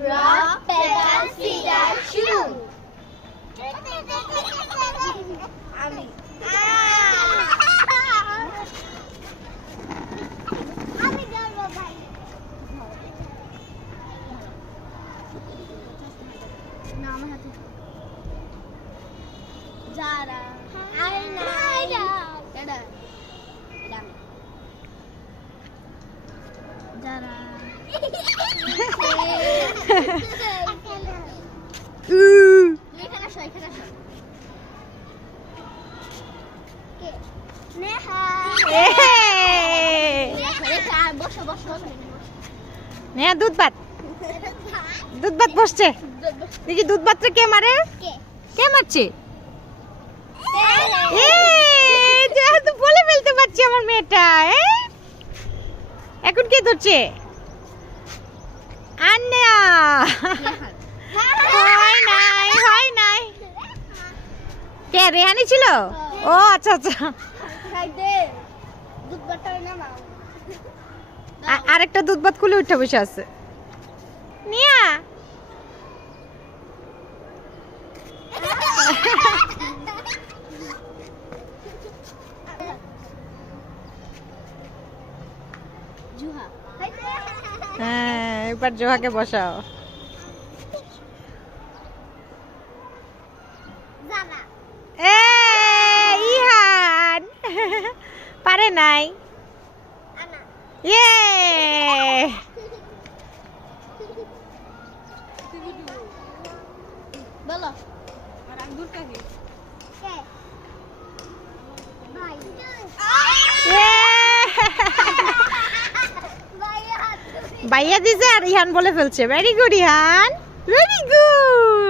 Rock, paper, scissors, shoot. আমি ধরবো ভাই। না আমার হাতে যারা আরে না এটা যারা এখানে আসো এখানে আসো কে নেহা নেহা বসো বসো নেহা দুধ ভাত বসছে দেখি দুধ ভাতটা কে মারে কে মারছে তো বলে ফেলতে পারছি আমার মেয়েটা এখন কে ধরছে আন্না হয় নাই কে রেহানি ছিল ও আচ্ছা আচ্ছা আরেকটা দুধ ভাত খুলে উঠে বসে আছে নিয়া হ্যাঁ এবার জোহাকে বসাও ইহান পারে নাই ইয়ে বলো ভাইয়া দিছে আর ইহান বলে ফেলছে very good Ihan very good